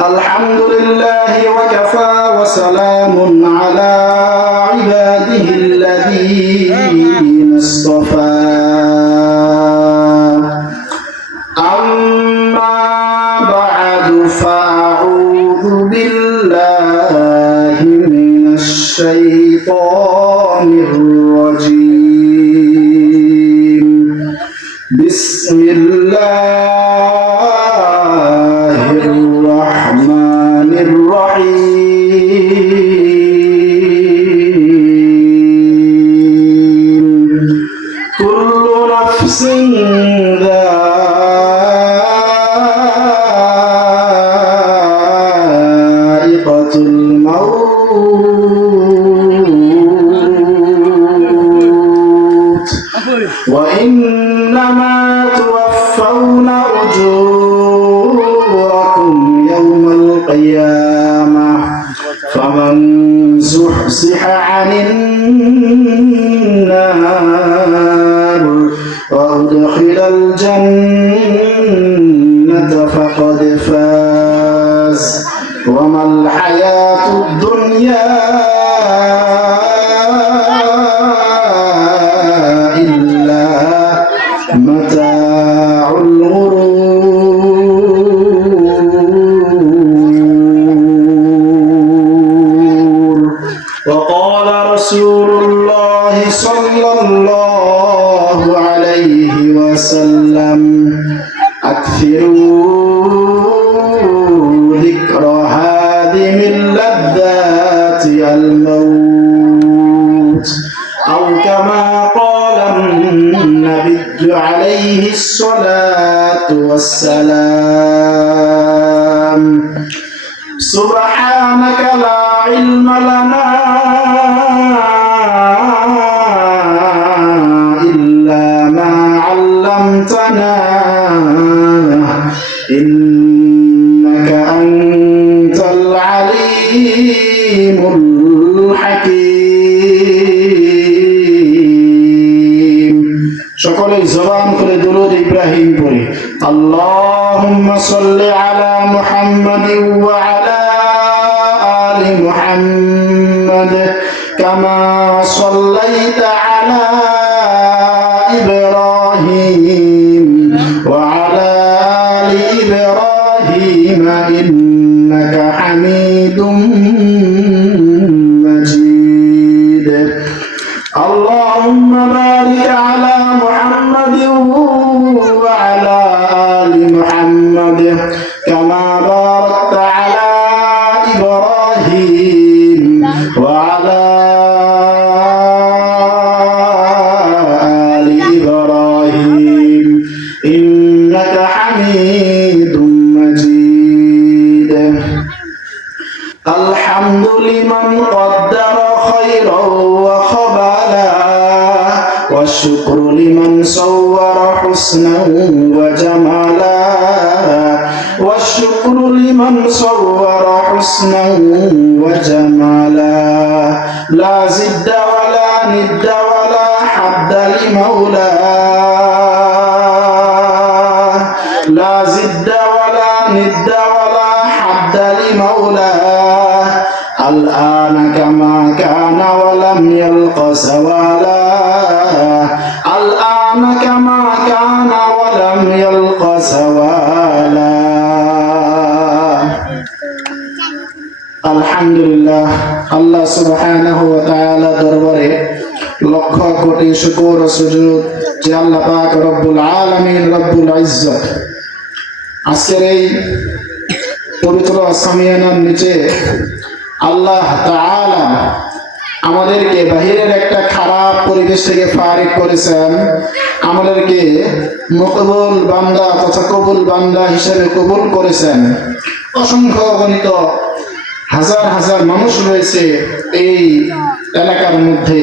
الحمد لله وكفى وسلام على عباده الذين اصطفى أما بعد فأعوذ بالله من الشيطان الرجيم بسم الله الرحمن الرحيم كل نفس ذائقة الموت وإنما توفون أجوركم يوم القيامة فمن زحزح عن النار وأدخل الجنة فقد فاز وما الحياة الدنيا إلا متاع الغرور وقال رسول الله صلى الله عليه وسلم أكثروا ذكر هادم اللذات الموت أو كما قال النبي عليه الصلاة والسلام سبحانك لا علم لنا إلا ما علمتنا إنك أنت العليم الحكيم সকলে জবান করে দুরূদ ইব্রাহিম পড়ি আল্লাহুম্মা সাল্লি আলা মুহাম্মাদিন ওয়া আলা আলি মুহাম্মাদ কামা সাল্লাইতা আলা ইব্রাহিম ওয়া আলা আলি ইব্রাহিম ইন্নাকা হামিদুম মাজিদ اللهم بارك على محمد وعلى آل محمد كما باركت على إبراهيم وعلى آل إبراهيم إنك حميد مجيد الحمد لمن قدر خيرا وخبلا والشكر لمن صور حسنا وجمالا والشكر لمن صور حسنا وجمالا لا زد ولا ند ولا حد لمولاه لا زد ولا ند ولا حد لمولاه الآن كما كان ولم يلق زوالا الآن كما كان ولم يلق زوالا আলহামদুলিল্লাহ আল্লাহ সুবহানাহু ওয়া তাআলা দরবারে লক্ষ কোটি শুকর ও সুজুদ যে আল্লাহ পাক রব্বুল আলামিন রব্বুল ইজ্জত আজকের এই পবিত্র সামিয়ানার নিচে আল্লাহ তাআলা আমাদেরকে বাহিরের একটা খারাপ পরিবেশ থেকে ফারিগ করেছেন, আমাদেরকে মকবুল বান্দা তথা কবুল বান্দা হিসেবে কবুল করেছেন। অসংখ্য অগণিত হাজার হাজার মানুষ রয়েছে এই এলাকার মধ্যে,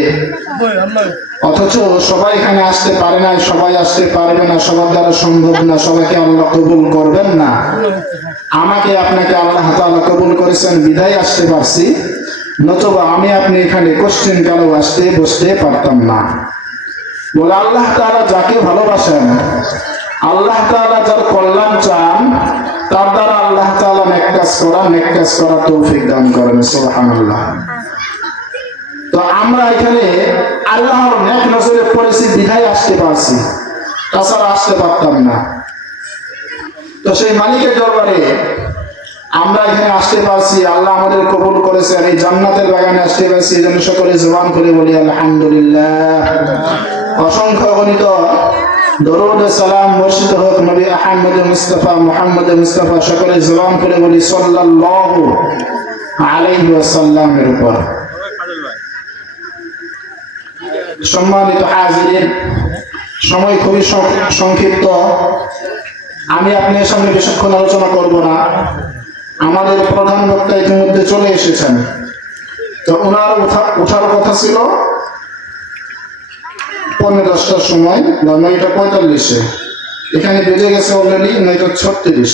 অথচ সবাই এখানে আসতে পারে না, সবাই আসতে পারবে না, সবার দ্বারা সম্ভব না, সবাইকে আল্লাহ কবুল করবেন না। আমাকে আপনাকে আল্লাহ তাআলা কবুল করেছেন বিধায় আসতে পারছি, নতুবা আমি আপনি এখানে কোশ্চেন কালো আসতে বসতে পারতাম না। বলে আল্লাহ তাআলা যাকে ভালোবাসেন, আল্লাহ তাআলা যার কল্যাণ চান, তার দ্বারা আল্লাহ তাআলা নেক কাজ করা তৌফিক দান করেন। সুবহানাল্লাহ। তো আমরা এখানে আল্লাহর নেক নজরে পড়েছি বিধায় আসতে পারছি, তাছাড়া আসতে পারতাম না। তো সেই মালিকের দরবারে আমরা এখানে আসতে পারছি, আল্লাহ আমাদের কবুল করেছেন, এই জান্নাতের বাগানে আসতে পারছি। এই জন্য সকলে জবান করে বলি আলহামদুলিল্লাহ। অসংখ্য গণিত দরুদ সালাম বর্ষিত হোক নবী আহমদ মুস্তাফা মুহাম্মদ মুস্তাফা, সকলে জবান করে বলি সাল্লাল্লাহু আলাইহি ওয়াসাল্লামের উপর। সম্মানিত হাজিরিন, সময় খুবই সংক্ষিপ্ত, আমি আপনার সামনে বেশিক্ষণ আলোচনা করব না। আমাদের প্রধান বক্তা ইতিমধ্যে চলে এসেছেন। তো ওনার ওঠার কথা ছিল 9:45টার সময় বা 9:45-এ, এখানে বেজে গেছে অলরেডি 9:36।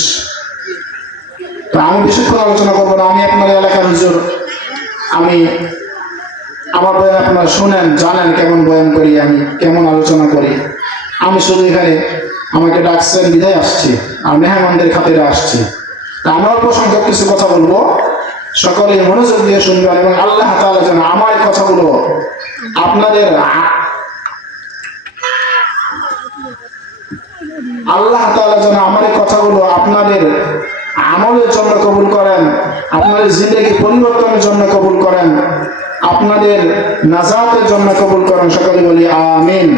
তো আমি বেশিক্ষণ আলোচনা করবো না। আমি আপনার এলাকার হুজুর, আমি আমার বয়ান আপনারা শুনেন, জানেন কেমন বয়ান করি, আমি কেমন আলোচনা করি। আমি শুধু এখানে আমাকে ডাকছেন বিদায় আসছি আর মেহমানদের খাতিরে আসছি। তা আমি অল্প সংখ্যক কিছু কথা বলবো, সকলে মনোযোগ দিয়ে শুনবেন এবং আল্লাহ তাআলা যেন আমার এই কথাগুলো আপনাদের আপনাদের আমলের জন্য কবুল করেন, আপনাদের জিন্দেগি পরিবর্তনের জন্য কবুল করেন, আপনাদের নাজাতের জন্য কবুল করেন। সকলে বলি আমিন।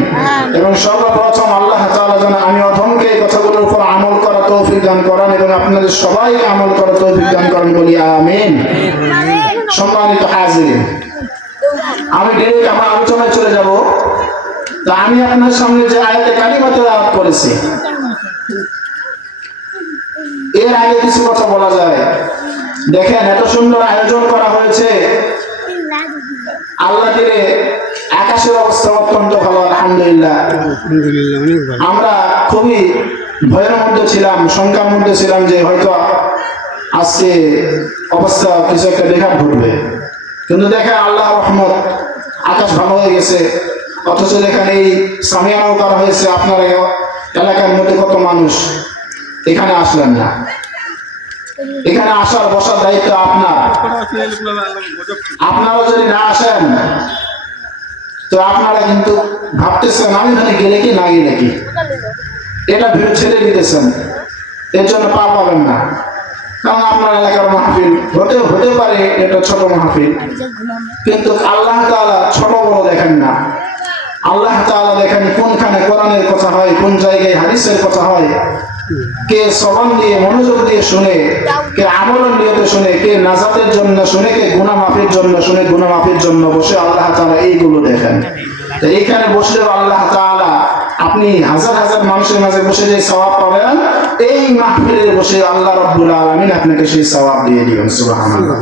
এবং সর্বপ্রথম আল্লাহ তাআলা যেন আমি অধমকে এই কথাগুলোর উপর আমল করা তৌফিক দান করেন এবং আপনাদের সবাইকে আমল করা তৌফিক দান করেন, বলি আমিন। সম্মানিত হাজিরিন, আমি ডাইরেক্ট আমার আলোচনায় চলে যাব। তা আমি আপনার সামনে যে আয়াতে কালিমা তেলাওয়াত করেছি, এর আগে কিছু কথা বলা যায়। দেখেন, এত সুন্দর আয়োজন করা হয়েছে, আল্লাহ দিলে আকাশের অবস্থা অত্যন্ত ভালো, আলহামদুলিল্লাহ। আমরা খুবই ভয়ের মধ্যে ছিলাম, শঙ্কার মধ্যে ছিলাম যে হয়তো আজকে অবস্থা কিছু একটা দেখা ঘটবে, কিন্তু দেখে আল্লাহ রহমত, আকাশ ভালো হয়ে গেছে। অথচ দেখেন এই সামিয়ানাও করা হয়েছে। আপনার এলাকার মধ্যে কত মানুষ এখানে আসলেন না, এখানে আসার বসার দায়িত্ব আপনার। আপনারা যদি না আসেন তো আপনারা কিন্তু ভাবতেছেন আমি ওখানে গেলে কি না গেলে কি, এটা ভেবে ছেড়ে দিতেছেন, এর জন্য পার পাবেন না। কারণ আপনার এলাকার মাহফিল হতে পারে এটা ছোট মাহফিল, কিন্তু আল্লাহ তাআলা ছোট বড় দেখেন না। আল্লাহ তাআলা দেখেন কোনখানে কোরআনের কথা হয়, কোন জায়গায় হাদিসের কথা হয়, কে শ্রবণ দিয়ে মনোযোগ দিয়ে শুনে, কে আমলের নিয়তে শুনে, কে নাজাতের জন্য শুনে, কে গুনাহ মাফের জন্য শুনে, গুনাহ মাফের জন্য বসে আল্লাহ তাআলা এইগুলো দেখেন। তো এইখানে বসলে আল্লাহ তাআলা আপনি হাজার হাজার মানুষের মাঝে বসে যে সওয়াব পাবেন, এই মাহফিলে বসে আল্লাহ রাব্বুল আলামিন আপনাকে সেই সওয়াব দিয়ে দিবেন। সুবহানাল্লাহ।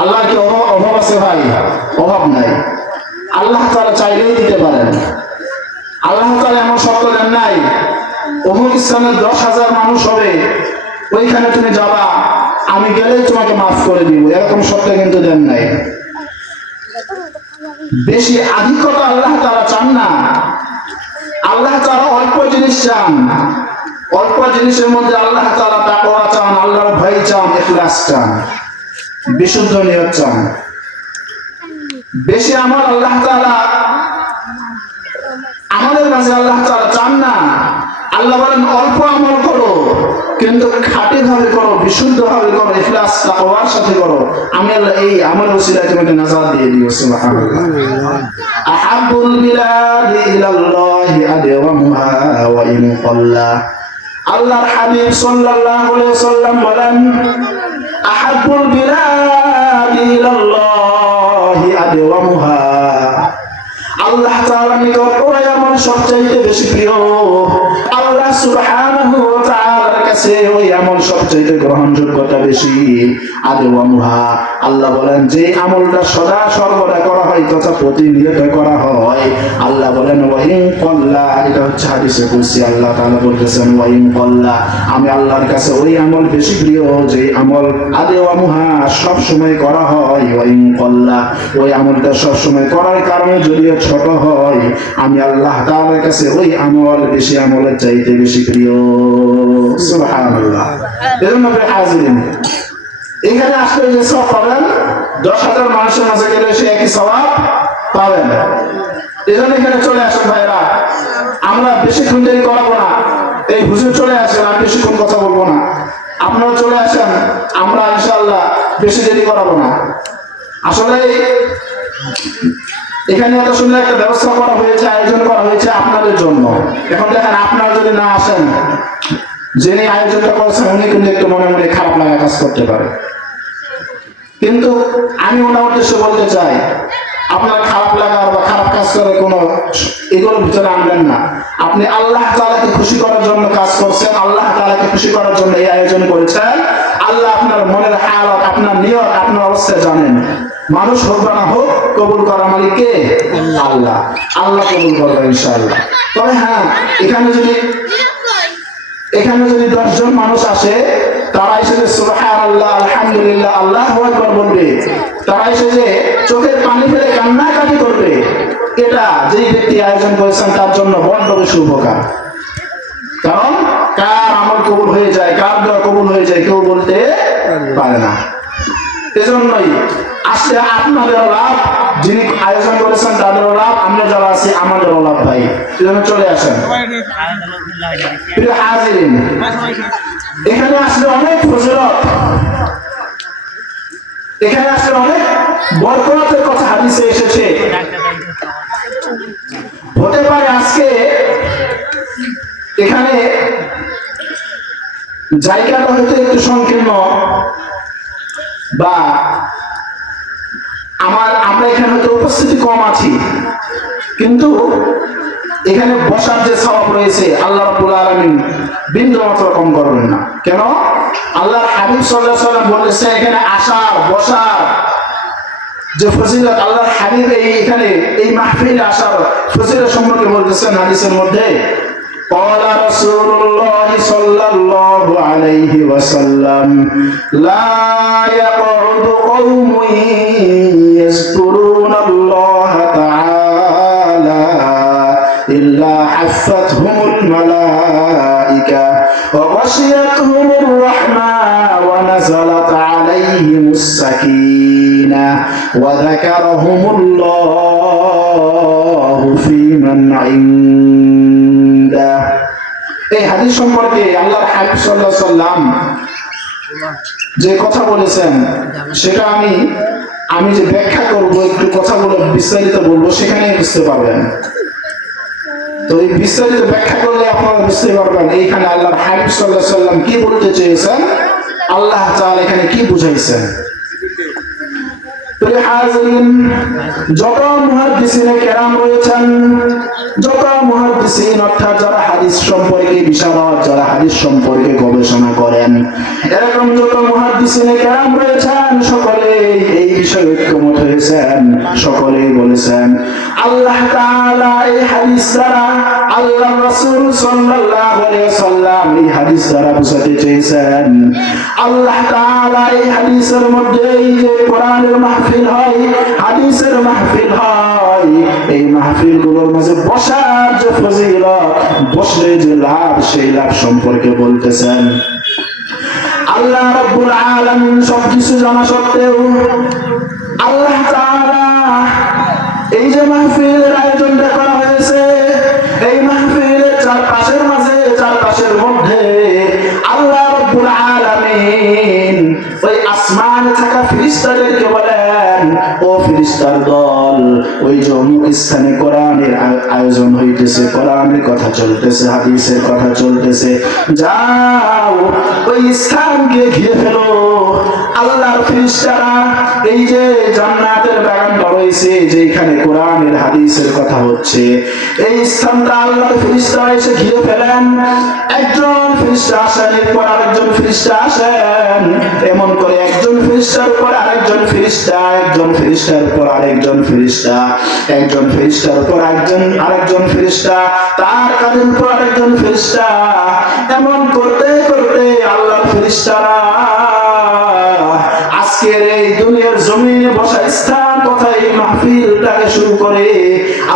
আল্লাহ কি অভাব আছে ভাই? অভাব নাই। আল্লাহ তাআলা চাইলেই দিতে পারেন। আল্লাহ তাআলা এমন শর্ত দেন নাই অমুক স্থানে 10,000 মানুষ হবে, ওইখানে তুমি যাবা, আমি গেলেই তোমাকে মাফ করে দিব, এরকম শর্ত কিন্তু দেন নাই। বেশি আধিক্যতা আল্লাহ তাআলা চান না। আল্লাহ তাআলা অল্প জিনিস চান, অল্প জিনিসের মধ্যে আল্লাহ তাআলা তাকওয়া চান, আল্লাহর ভয় চান, ইখলাস চান, বিশুদ্ধ নিয়ত চান। বেশি আমল আল্লাহ তাআলা আমাদের কাছে আল্লাহ তাআলা চান না। আল্লাহ বলেন অল্প আমল করো, কিন্তু খাঁটি ভাবে করো, বিশুদ্ধ ভাবে করো, ইখলাস তাকওয়ার সাথে করো, আমি আল্লাহ এই আমলের ওসিলায় তোমাকে নাজাত দিয়ে দিব। সুবহানাল্লাহ। আহাব্বুল বিলাদি ইলাল্লাহি আদওয়ামুহা ওয়া ইন ক্বাল্লা। আল্লাহর হাবিব সাল্লাল্লাহু আলাইহি ওয়াসাল্লাম বলেন আহাব্বুল বিলাদি ইলাল্লাহি আদওয়ামুহা। আল্লাহ তাআলার নিকট ওই আমল সবচেয়ে বেশি প্রিয়। আল্লাহ সুবহানাহু ওয়া তাআলার কাছে ওই আমল সবচেয়ে গ্রহণযোগ্যতা বেশি। আদওয়ামুহা, আল্লাহ বলেন যে আমলটা সদা সর্বদা করা হয় তথা প্রতিনিয়ত করা হয়, আল্লাহ বলেন ওয়াইন কল্লা, এটা হচ্ছে হাদিসে কুদসি, আল্লাহ তাআলা বলতেছেন ওয়াইন কল্লা, আমি আল্লাহর কাছে ওই আমল বেশি প্রিয় যে আমল আদেওয়ামুহা সব সময় করা হয়, ওয়াইন কল্লা, ওই আমলটা সব সময় করার কারণে যদিও ছোট হয়, আমি আল্লাহ তাআলার কাছে ওই আমল বেশি আমলের চাইতে বেশি প্রিয়। সুবহানাল্লাহ। এজন্য হাজিরিন, এখানে আসলে যে সওয়াব পাবেন 10,000 মানুষের মাঝে গেলে সে একই সওয়াব পাবেন। এজন্য এখানে চলে আসেন ভাইরা, আমরা বেশিক্ষণ দেরি করাবো না, এই হুজুর চলে আসেন, আমি বেশিক্ষণ কথা বলবো না, আপনারা চলে আসেন, আমরা ইনশাআল্লাহ বেশি দেরি করাবো না। আসলে এখানে এত সুন্দর একটা ব্যবস্থা করা হয়েছে, আয়োজন করা হয়েছে আপনাদের জন্য। এখন দেখেন আপনারা যদি না আসেন, যিনি আয়োজনটা করেছেন উনি কিন্তু একটু মনে মনে খারাপ লাগা কাজ করতে পারে, কিন্তু আমি ওনার উদ্দেশ্যে বলতে চাই আপনার খারাপ লাগা বা খারাপ কাজ করার কোনো এগুলোর ভিতরে আনবেন না। আপনি আল্লাহ তাআলাকে খুশি করার জন্য কাজ করছেন, আল্লাহ তাআলাকে খুশি করার জন্য এই আয়োজন করেছেন। আল্লাহ আপনার মনের হালত, আপনার নিয়ত, আপনার অবস্থা জানেন। মানুষ হোক বা না হোক, কবুল করার মালিক কে? আল্লাহ। আল্লাহ কবুল করবেন ইনশাআল্লাহ। তবে হ্যাঁ, এখানে যদি 10 জন মানুষ আসে, তারা এসে যে সুবহানাল্লাহ, আলহামদুলিল্লাহ, আল্লাহু আকবার বলবে, তারা এসে যে চোখের পানি ফেলে কান্নাকাটি করবে, এটা যেই ব্যক্তি আয়োজন করেছেন তার জন্য বড় বেশি উপকার। কারণ কার আমল কবুল হয়ে যায়, কার দোয়া কবুল হয়ে যায় কেউ বলতে পারে না। এজন্যই আসলে আপনাদেরও লাভ, যিনি আয়োজন করেছেন তাদেরও লাভ, আমরা যারা আছি আমাদেরও লাভ ভাই। এজন্য চলে আসেন প্রিয় হাজিরিন। এখানে আসলে অনেক ফজিলত, এখানে আসলে অনেক বরকতের কথা হাদিসে এসেছে। হতে পারে আজকে এখানে জায়গাটা হয়তো একটু সংকীর্ণ, বা আমরা এখানে হয়তো উপস্থিতি কম আছি, কিন্তু এখানে বসার যে সওয়াব রয়েছে আল্লাহ রাব্বুল আলামিন বিন্দু মাত্র কম করবেন না। কেন? আল্লাহর হাবিব সাল্লাল্লাহু আলাইহি ওয়াসাল্লাম বলেছেন এখানে আসার বসার যে ফজিলত, আল্লাহর হাবিব এখানে এই মাহফিলে আসার ফজিলত সম্পর্কে বলতেছেন হাদিসের মধ্যে, قال رسول الله صلى الله عليه وسلم لا يقعد قوم يذكرون الله تعالى إلا حفتهم الملائكة وغشيتهم الرحمة ونزلت عليهم السكينة وذكرهم الله في من عنده। এই হাদিস সম্পর্কে আল্লাহর হাবিব সাল্লাল্লাহু আলাইহি ওয়াসাল্লাম যে কথা বলেছেন সেটা আমি যে ব্যাখ্যা করব, একটু কথা বলে বিস্তারিত বলবো, সেখানে বুঝতে পারবেন। তো এই বিস্তারিত ব্যাখ্যা করলে আপনারা বুঝতে পারবেন এইখানে আল্লাহর হাবিব সাল্লাল্লাহু আলাইহি ওয়াসাল্লাম কি বলতে চেয়েছেন, আল্লাহ তাআলা এখানে কি বুঝাইছেন। যত মুহাদ্দিসিনে কেরাম রয়েছেন, যত মুহাদ্দিসিন অর্থাৎ যারা হাদিস সম্পর্কে বিশারদ, যারা হাদিস সম্পর্কে গবেষণা করেন, এরকম যত মুহাদ্দিসিনে কেরাম রয়েছেন সকলেই এই বিষয়ে ঐক্যমত হয়েছেন, সকলেই বলেছেন আল্লাহ তাআলা এই হাদিস দ্বারা, আল্লাহ রাসূল সাল্লাল্লাহু আলাইহি ওয়াসাল্লাম এই হাদিস দ্বারা বুঝাতে চেয়েছেন, আল্লাহ তাআলা এই হাদিসের মধ্যে এই যে কোরআনের মাহফিল হয়, হাদিসের মাহফিল হয়, এই মাহফিলগুলোর মাঝে বসার যে ফজিলত, বসলে যে লাভ, সেই লাভ সম্পর্কে বলতেছেন। আল্লাহ রাব্বুল আলামিন সবকিছু জানা সত্ত্বেও আল্লাহ তাআলা এই যে মাহফিলের আয়োজনটা করা হয়েছে, এই মাহফিলের চারপাশের মধ্যে আল্লাহ রাব্বুল আলামিন ওই আসমানে থাকা ফেরেশতাদেরকে বলেন, ও ফেরেশতার দল, ওই যে অমুক স্থানে কোরআনের আয়োজন হইতেছে, কোরআনের কথা চলতেছে, হাদিসের কথা চলতেছে, যাও ওই স্থানকে ঘিরে ফেলো। আল্লাহর ফেরেশতারা এই যে জান্নাতের বাগানটা রয়েছে, যেখানে কোরআনের হাদিসের কথা হচ্ছে, এই স্থানটা আল্লাহর ফেরেশতারা এসে ঘিরে ফেলেন। একজন ফেরেশতা আসেন, এরপর আরেকজন ফেরেশতা আসেন, এমন করে একজন ফেরেশতার পর আরেকজন ফেরেশতা একজন ফেরেশতার উপর আরেকজন ফেরেশতা, একজন ফেরেশতার উপর আরেকজন ফেরেশতা, তার কাঁধের উপর আরেকজন ফেরেশতা, এমন করতে করতে আল্লাহর ফেরেশতারা আজকের এই দুনিয়ার জমিনে বসা স্থান তথা এই মাহফিলটাকে শুরু করে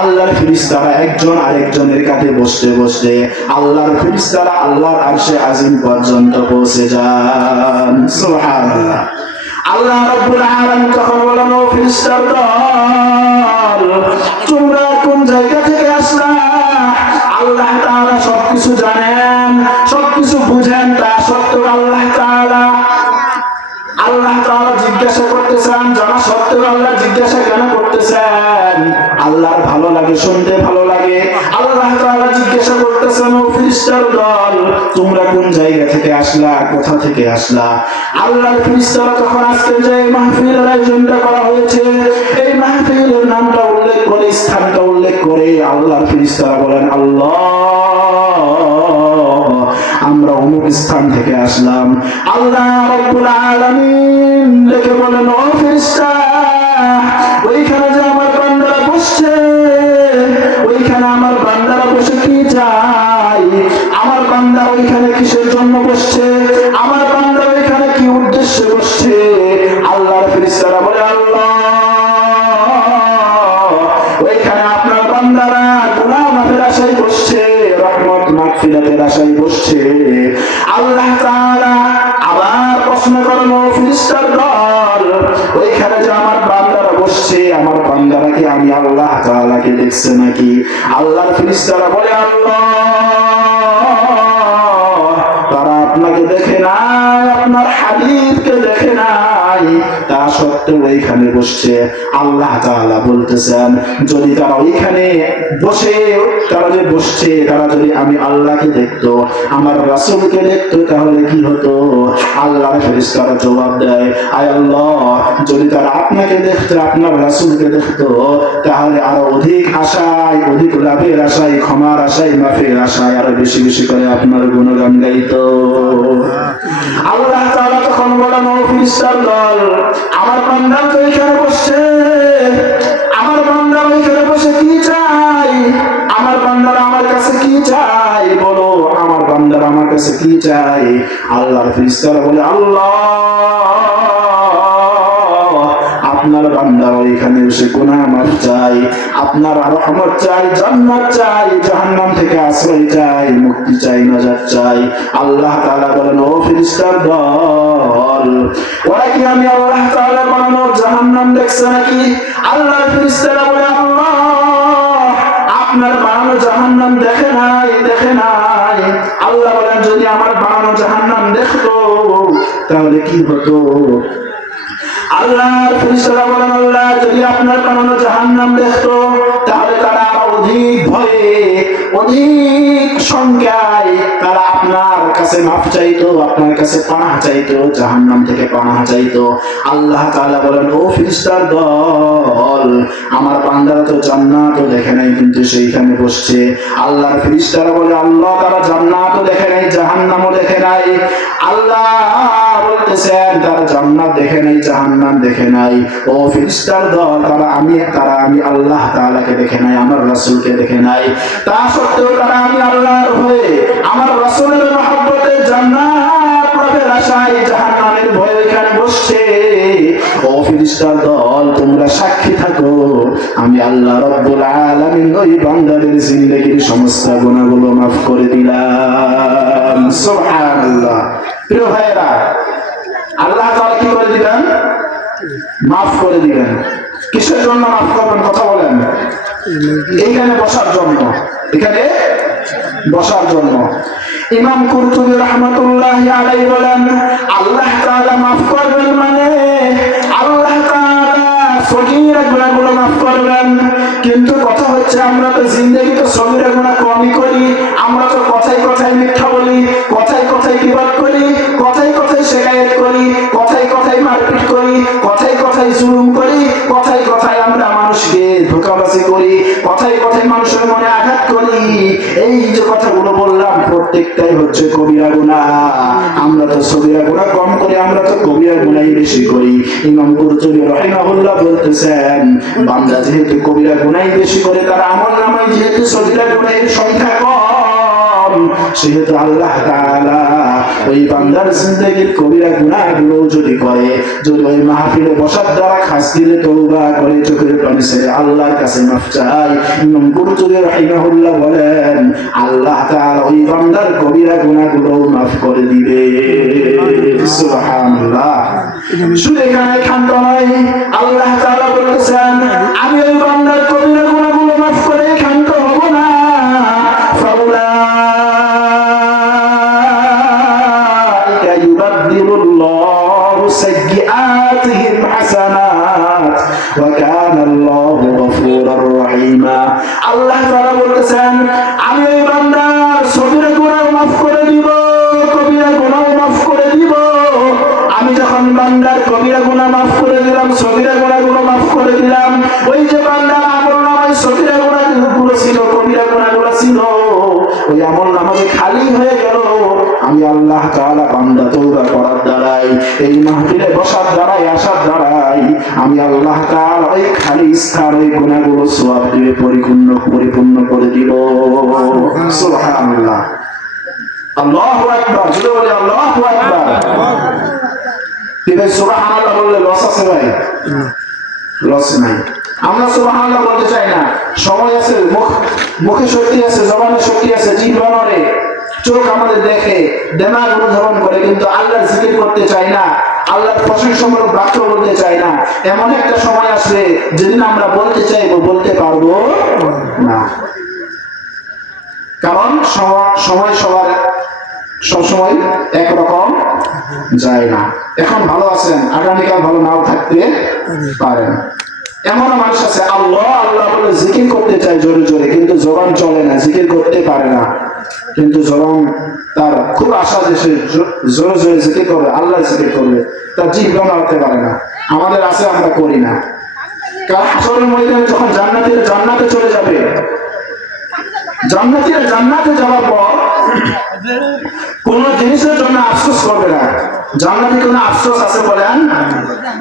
আল্লাহর ফেরেশতারা একজন আরেকজনের কাছে বসতে বসতে আল্লাহর ফেরেশতারা আল্লাহর আরশে আজিম পর্যন্ত পৌঁছে যান। সুবহানাল্লাহ। আল্লাহ রাব্বুল আলামিন তখন বলেন, ও ফেরেশতার দল, তোমরা কোন জায়গা থেকে আসলা? আল্লাহ তাআলা সবকিছু জানেন, সবকিছু বুঝেন, তা সত্ত্বেও আল্লাহ তাআলা জিজ্ঞাসা করতেছেন, জানা সত্ত্বেও আল্লাহ জিজ্ঞাসা কেন করতেছেন? আল্লাহর ভালো লাগে, শুনতে ভালো লাগে। আল্লাহ তাআলা জিজ্ঞাসা করতেছেন, ও ফেরেশতার দল, তোমরা কোন জায়গা থেকে আসলা, কোথা থেকে আসলা? আল্লাহর ফেরেশতারা তখন আজকে যে মাহফিলের আয়োজনটা করা হয়েছে, এই মাহফিলের নামটা উল্লেখ করে, স্থানটা উল্লেখ করে আল্লাহর ফেরেশতারা বলেন, আল্লাহ, আমরা অমুক স্থান থেকে আসলাম। আল্লাহ রাব্বুল আলামিন দেখে বলেন, ও ফেরেশতা, ওইখানে যে আমার বান্দারা বসছে, ওইখানে আমার বান্দারা বসে কি চাই? আমার বান্দা ওইখানে কিসের জন্য বসছে? আমার বান্দা ওইখানে কি উদ্দেশ্যে বসছে? আল্লাহর ফেরেশতারা বলে, আল্লাহ, ওইখানে আপনার বান্দারা গুনাহ মাফের আশায় বসছে, রহমত মাগফিরাতের আশায় বসছে। আল্লাহ তাআলা আবার প্রশ্ন করেন, ও ফেরেশতার দল, ওইখানে যে আমার বান্দারা বসছে, আমার বান্দারা কি আমি আল্লাহ তাআলাকে দেখছে নাকি? আল্লাহর ফেরেশতারা বলে, আল্লাহ, তারা আপনাকে দেখে নাই, আপনার হাবিবকে দেখে নাই, তা সত্ত্বেও ওইখানে বসছে। আল্লাহ তাআলা বলতেছেন, যদি তারা ওইখানে বসে, তারা যে বসছে, তারা যদি আমি আল্লাহকে দেখতো, আমার রাসূলকে দেখতো, তাহলে কি হতো? আল্লাহর ফেরেশতারা জবাব দেয়, আয় আল্লাহ, যদি তারা আপনাকে দেখতো, আপনার রাসূলকে দেখতো, তাহলে আরো অধিক আশায়, অধিক লাভের আশায়, ক্ষমার আশায়, মাফের আশায় আরো বেশি বেশি করে আপনার গুণগান গাইতো। আল্লাহ তাআলা তখন বলেন, ও ফেরেশতার দল, আমার বান্দা তো এখানে বসছে, আমার বান্দা ওইখানে বসে কি চাই? আমার বান্দারা আমার কাছে কি চাই? বলো, আমার বান্দারা আমার কাছে কি চাই? আল্লাহর ফেরেশতারা বলে, আল্লাহ, আপনার বান্দা ওইখানে বসে গুনাহ মাফ চাই, আপনার রহমত চাই, জান্নাত চাই, জাহান্নাম থেকে আশ্রয় চাই, মুক্তি চাই, নাজাত চাই। আল্লাহ তাআলা বলেন, ও ফেরেশতার দল, ওরা কি আমি আল্লাহ তাআলা বানানো জাহান্নাম দেখছে নাকি? আল্লাহর ফেরেশতারা বলে, আল্লাহ, আপনার বানানো জাহান্নাম দেখে নাই, দেখে নাই। আল্লাহ বলেন, যদি আমার বানানো জাহান্নাম দেখতো, তাহলে কি হতো? আল্লাহর ফেরেশতারা বলেন, আল্লাহ, যদি আপনার বানানো জাহান্নাম দেখতো, তাহলে তারা অধিক ভয়ে, অধিক সংখ্যায় তারা আপনার কাছে মাফ চাইতো, আপনার কাছে পানাহ চাইতো, জাহান্নাম থেকে পানাহ চাইতো। আল্লাহ তাআলা বলেন, ও ফেরেশতার দল, আমার বান্দারা তো জান্নাতও দেখে নাই, কিন্তু সেইখানে বসছে। আল্লাহর ফেরেশতারা বলে, আল্লাহ, তারা জান্নাতও দেখে নাই, জাহান্নামও দেখে নাই। আল্লাহ বলতেছেন, তারা জান্নাত দেখে নাই, জাহান্নাম দেখে নাই। ও ফেরেশতার দল, তারা আমি আল্লাহ তাআলাকে দেখে নাই, আমার রাসূলকে দেখে নাই, তা সত্ত্বেও তারা আমি আল্লাহর হয়ে, আমার রাসূলের মহব্বতে, জান্নাত লাভের আশায় জাহান্নামের ভয়ে এখানে বসছে। ও ফেরেশতার দল, তোমরা সাক্ষী থাকো, আমি আল্লাহ রাব্বুল আলামিন ওই বান্দাদের জিন্দেগীর সমস্ত গুনাহগুলো মাফ করে দিলাম। সুবহানাল্লাহ। প্রিয় ভাইরা, আল্লাহ তাআলা কি করে দিবেন? মাফ করে দিবেন। কিসের জন্য মাফ করবেন? কথা বলেন। এইখানে বসার জন্য, এখানে বসার জন্য। ইমাম কুরতুবী রাহমাতুল্লাহি আলাইহি বলেন, আল্লাহ তাআলা মাফ করবেন মানে আল্লাহ তাআলা সগীরা গুনাহগুলো মাফ করবেন। কিন্তু কথা হচ্ছে, আমরা তো জিন্দেগিতে সগীরা গুনাহ কমই করি, আমরা তো কথায় কথায় মিথ্যা বলি, কথায় কথায় গীবত করি, কথায় কথায় শিকায়ত করি, কথায় কথায় মারপিট করি, কথায় কথায় জুলুম করি, কথায় কথায় আমরা মানুষকে ধোঁকাবাজি করি, কথায় কথায় মানুষের মনে আঘাত করি। এই যে কথাগুলো বললাম, প্রত্যেকটাই হচ্ছে কবিরা গুনাহ। আমরা তো সগীরা গুনাহ কম করি, আমরা তো কবিরা গুনাহই বেশি করি। ইমাম কুরতুবী রাহিমাহুল্লাহ বলতেছেন, বান্দা যেহেতু কবিরা গুনাহই বেশি করে, তার আমলনামায় যেহেতু সগীরা গুনাহের সংখ্যা কম, সেহেতু আল্লাহ তাআলা ওই বান্দার জিন্দেগির কবিরা গুনাহগুলো যদি করে, যদি ওই মাহফিলে বসার দ্বারা খাস দিলে তওবা করে চোখের পানি ছেড়ে আল্লাহর কাছে মাফ চাই, ইমাম কুরতুবী রাহিমাহুল্লাহ বলেন আল্লাহ তাআলা ওই বান্দার কবিরা গুনাহগুলো মাফ করে দিবে। সুবহানাল্লাহ। শুধু এখানে ক্ষান্ত নয়, আল্লাহ তাআলা বলেছেন আমি ওই বান্দার কবিরা গুনাহগুলো মাফ করে ক্ষান্ত হব না। ফাউলাইকা ইউবাদদিলুল্লাহু সাইয়্যাতিহিম হাসানাত ওয়া কানা আল্লাহু গফুরার রহিমা। আল্লাহ তাআলা বলেছেন আমি ওই বান্দার সগীরা গুনাহ মাফ করে দিব, কবিরা গুনাহ মাফ করে দিব। আমি যখন বান্দার কবিরা গুনাহ মাফ করে দিলাম, সগীরা গুনাহগুলো মাফ করে দিলাম, ওই যে বান্দার আমলনামায় সগীরা গুনাহগুলো ছিল, কবিরা গুনাহগুলো ছিল, ওই আমলনামা খালি হয়ে গেল। আমি আল্লাহ তাআলা বান্দা তওবা করার দ্বারাই, এই মাহফিলে বসার দ্বারাই, আসার দ্বারাই আমি আল্লাহ তাআলা ওই খালি স্থান, ওই গুনাহগুলো সওয়াব দিয়ে পরিপূর্ণ করে দিব। সুবহানাল্লাহ। আল্লাহু আকবার। জোরে বলি আল্লাহু আকবার। সুবহানাল্লাহ বললে লস আছে ভাই? লস নাই। আমরা সুবহানাল্লাহ বলতে চাই না, সময় আছে, মুখে শক্তি আছে, জবানে শক্তি আছে, জিহ্বা নড়ে, চোখ আমাদের দেখে, দিমাগ অনুধাবন করে, কিন্তু আল্লাহর জিকির করতে চাই না, আল্লাহর প্রশংসামূলক বাক্য বলতে চাই না। এমন একটা সময় আসবে যেদিন আমরা বলতে চাইবো, বলতে পারবো না। কারণ সময় সবার সবসময় একরকম যায় না। এখন ভালো আছেন, আগামীকাল ভালো নাও থাকতে পারেন। এমন মানুষ আছে আল্লাহ আল্লাহ বলে জিকির করতে চায় জোরে জোরে, কিন্তু জবান চলে না, জিকির করতে পারে না, কিন্তু জবান তার খুব আশা যে সে জোরে জোরে জিকির করবে, আল্লাহ জিকির করবে, তার জিহ্বা নাড়তে পারে না। আমাদের আছে, আমরা করি না। কারণ হাসরের ময়দানে যখন জান্নাতীরা জান্নাতে চলে যাবে, জান্নাতীরা জান্নাতে যাওয়ার পর কোন জিনিসের জন্য আফসোস করবে না। জান্নাতে কোনো আফসোস আছে বলেন?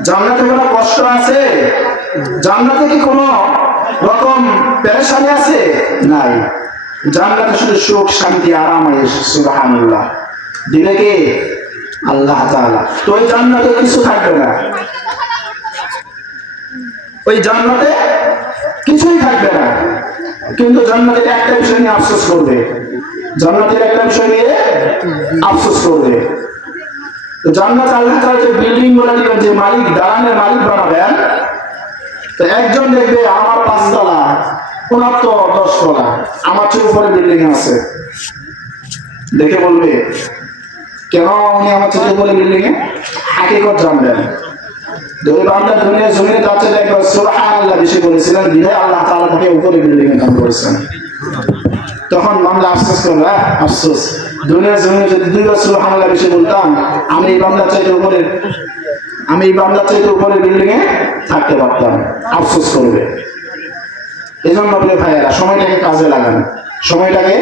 জান্নাতে কোনো কষ্ট আছে? জান্নাতে কি কোনো রকম পেরেশানি আছে? নাই। জান্নাতে শুধু সুখ, শান্তি, আরাম। সুবহানাল্লাহ। দিবে কে? আল্লাহ তাআলা। তো ওই জান্নাতে কিছু থাকবে না, ওই জান্নাতে কিছুই থাকবে না, কিন্তু জান্নাতের একটা বিষয় নিয়ে আফসোস করবে, জান্নাতের একটা বিষয় নিয়ে আফসোস করবে। তো জান্নাত আল্লাহ তাআলা যে বিল্ডিং গুলো দিবেন, যে মালিক, দালানের মালিক বানাবেন, তো একজন দেখবে আমার 5 তলা, ওনার তো 10 তলা, আমার চেয়ে উপরে বিল্ডিং আছে, দেখে বলবে কেন উনি আমার চেয়ে উপরে বিল্ডিং এ? হাকিকত জানবেন। দুই বান্দা দুনিয়া জমিনে যাচ্ছে, দেখবে সুবহানাল্লাহ বেশি বলেছিলেন, বিধায় আল্লাহ তাআলা তাকে উপরে বিল্ডিং এ দান করেছেন। তখন বান্দা আফসোস করবে, আফসোস, দুনিয়ার জমিনে যদি 2 বার সুবহানাল্লাহ বেশি বলতাম, আমি এই বান্দার চাইতে উপরে বিল্ডিং এ থাকতে পারতাম। আফসোস করবে। এজন্য বলে ভাইয়েরা, সময়টাকে কাজে লাগান, সময়টাকে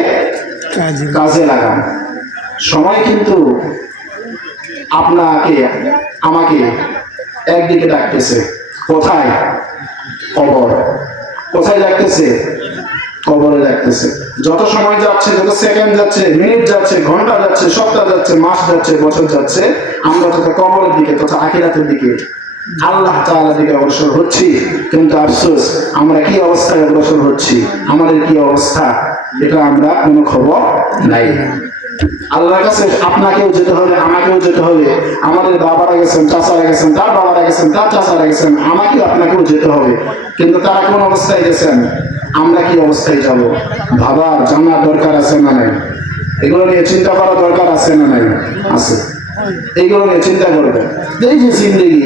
কাজে লাগান। সময় কিন্তু আপনাকে আমাকে একদিকে ডাকতেছে। কোথায়? কবর। কোথায় ডাকতেছে? কবরে ডাকতেছে। যত সময় যাচ্ছে, যত সেকেন্ড যাচ্ছে, মিনিট যাচ্ছে, ঘন্টা যাচ্ছে, সপ্তাহ যাচ্ছে, মাস যাচ্ছে, বছর যাচ্ছে, আমরা তত কবরের দিকে, তথা আখিরাতের দিকে, আল্লাহ তাআলার দিকে অগ্রসর হচ্ছি। কিন্তু আফসোস, আমরা কি অবস্থায় অগ্রসর হচ্ছি, আমাদের কি অবস্থা, এটা আমরা কোনো খবর নাই। আল্লাহর কাছে আপনাকেও যেতে হবে, আমাকেও যেতে হবে। আমাদের বাবারা গেছেন, চাচারা গেছেন, তার বাবারা গেছেন, তার চাচারা গেছেন, আমাকেও আপনাকেও যেতে হবে। কিন্তু তারা কোন অবস্থায় গেছেন, আমরা কি অবস্থায় যাব? ভাবার জানার দরকার আছে না নাই? এগুলো নিয়ে চিন্তা করার দরকার আছে না নাই? আছে। এইগুলো নিয়ে চিন্তা করবে। এই যে জিন্দেগি,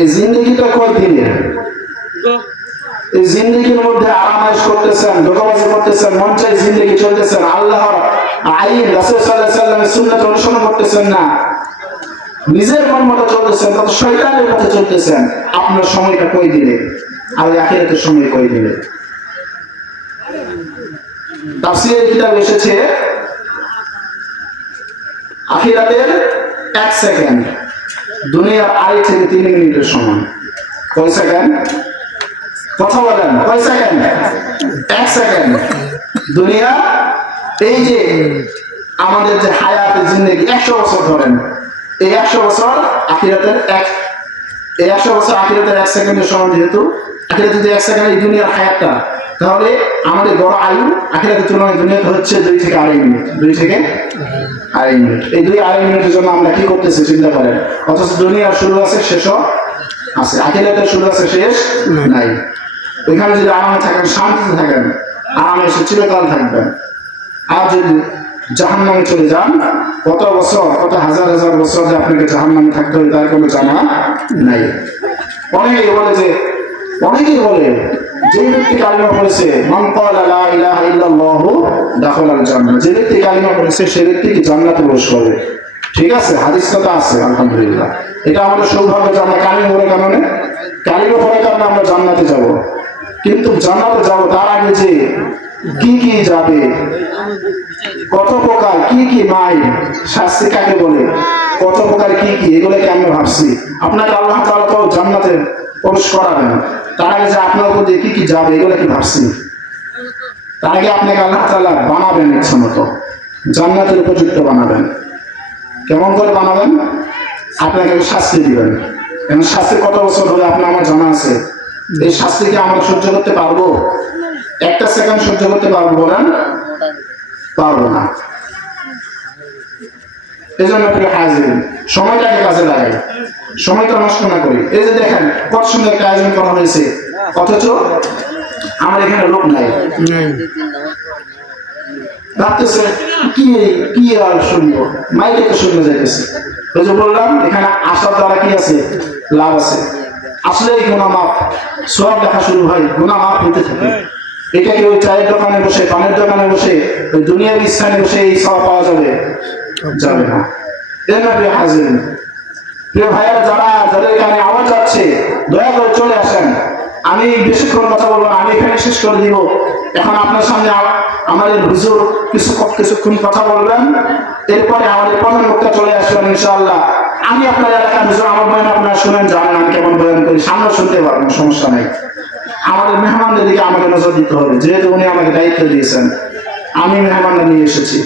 এই জিন্দেগিটা কয়দিনের? এই জিন্দেগির মধ্যে আরামাইশ করতেছেন, ধোঁকাবাজি করতেছেন, মন চাই জিন্দেগি চলতেছেন, আল্লাহর আইন, রাসূল সাল্লাল্লাহু আলাইহি ওয়াসাল্লামের সুন্নাত অনুসরণ করতেছেন না, নিজের মন মতো চলতেছেন, তত শয়তানের পথে চলতেছেন। আপনার সময়টা কই দিলে, আর আখিরাতের সময় কই দিলে? তাফসীরের কিতাব এসেছে আখিরাতের 1 সেকেন্ড দুনিয়ার 2.5 থেকে 3 মিনিটের সমান। কয় সেকেন্ড? কথা বলেন, কয় সেকেন্ড? 1 সেকেন্ড। দুনিয়া এই যে আমাদের যে হায়াতে জিন্দেগি 100 বছর ধরেন, এই 100 বছর আখিরাতের এই 100 বছর আখিরাতের 1 সেকেন্ডের সমান। যেহেতু আখিরাতে যদি 1 সেকেন্ড এই দুনিয়ার হায়াতটা, তাহলে আমাদের বড় আয়ু আখিরাতের তুলনায় দুনিয়াতে হচ্ছে 2 থেকে 2.5 মিনিট। 2 থেকে 2.5 মিনিট। এই 2-2.5 মিনিটের জন্য আমরা কি করতেছি চিন্তা করেন। অথচ দুনিয়ার শুরু আছে, শেষও আছে, আখিরাতের শুরু আছে, শেষ নাই। ওইখানে যদি আরামে থাকেন, শান্তিতে থাকেন, আরামে এসে চিরকাল থাকবেন। আর যদি জাহান্নামে চলে যান, কত বছর, কত হাজার হাজার বছর যে আপনাকে জাহান্নামে থাকতে হবে তার কোনো জানা নাই। অনেকেই বলে যে ব্যক্তি কালিমা পড়েছে, মান ক্বালা লা ইলাহা ইল্লাল্লাহু দাখালাল জান্নাহ, যে ব্যক্তি কালিমা পড়েছে সে ব্যক্তি কি জান্নাতে প্রবেশ করবে। ঠিক আছে, হাদিস কথা আছে, আলহামদুলিল্লাহ। এটা আমাদের সৌভাগ্য যে আমরা কালিমা পড়ে কারণে আমরা জান্নাতে যাব। কিন্তু জান্নাতে যাব তার আগে যে কি কি যাবে, কত প্রকার কি কি মাই শাস্তি কাকে বলে, কত প্রকার কি কি, এগুলোকে আমরা ভাবছি। আপনাকে আল্লাহ তাআলা তো জান্নাতে প্রবেশ করাবেন, তার আগে যে আপনার উপর দিয়ে কি কি যাবে এগুলো কি ভাবছি? তার আগে আপনাকে আল্লাহ তাআলা বানাবেন, ইচ্ছা মতো জান্নাতের উপযুক্ত বানাবেন। কেমন করে বানাবেন? আপনাকে শাস্তি দিবেন। এবং শাস্তি কত বছর হবে আপনার আমার জানা আছে। এই শাস্তিকে আমরা সহ্য করতে পারবো? 1 সেকেন্ড সহ্য করতে পারবো? বলেন, পারবো না। এই জন্য প্রিয় হাজিরিন, সময়টাকে কাজে লাগাই, সময়টা নষ্ট না করি। এই যে দেখেন কত সুন্দর একটা আয়োজন করা হয়েছে, অথচ আমার এখানে লোক নাই। ভাবতেছে কি আর শুনবো, মাইকে তো শুনতে যাইতেছে। ওই যে বললাম এখানে আসার দ্বারা কি আছে, লাভ আছে। আসলেই গুনাহ মাফ, সওয়াব দেখা শুরু হয়, গুনাহ মাফ হতে থাকে। এটা কি ওই চায়ের দোকানে বসে, পানের দোকানে বসে, ওই দুনিয়ার স্থানে বসে এই সওয়াব পাওয়া যাবে না। এর না প্রিয় হাজিরিন, প্রিয় ভাইয়েরা, যাদের এখানে আওয়াজ যাচ্ছে, দয়া করে চলে আসেন। আমি বেশিক্ষণ কথা বলবো না, আমি এখানে শেষ করে দিব। এখন আপনার সামনে আমাদের হুজুর কিছুক্ষণ কথা বলবেন, এরপরে আমাদের প্রধান বক্তা চলে আসবেন ইনশাআল্লাহ। আমি আপনার এলাকার হুজুর, আমার বয়ান আপনারা শুনেন, জানেন আমি কেমন বয়ান করি, সামনে শুনতে পারবেন, সমস্যা নাই। আমাদের মেহমানদের দিকে আমাকে নজর দিতে হবে, যেহেতু উনি আমাকে দায়িত্ব দিয়েছেন, আমি মেহমানরা নিয়ে এসেছি।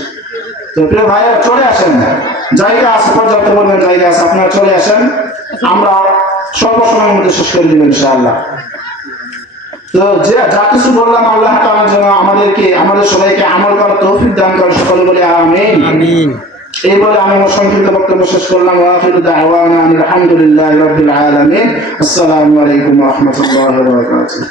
তো প্রিয় ভাইয়েরা চলে আসেন, জায়গা আছে, পর্যাপ্ত পরিমাণ জায়গা আছে, আপনারা চলে আসেন। আমরা স্বল্প সময়ের মধ্যে শেষ করে দিব ইনশাআল্লাহ। তো যা কিছু বললাম, আল্লাহ তাআলা যেন আমাদের সবাইকে আমল করার তৌফিক দান করেন, সকলে বলে আমিন। আমিন। এই বলে আমি আমার সংক্ষিপ্ত বক্তব্য শেষ করলাম। ওয়া আখিরু দাওয়ানা আলহামদুলিল্লাহি রাব্বিল আলামিন। আসসালামু আলাইকুম ওয়া রাহমাতুল্লাহি ওয়া বারাকাতুহু।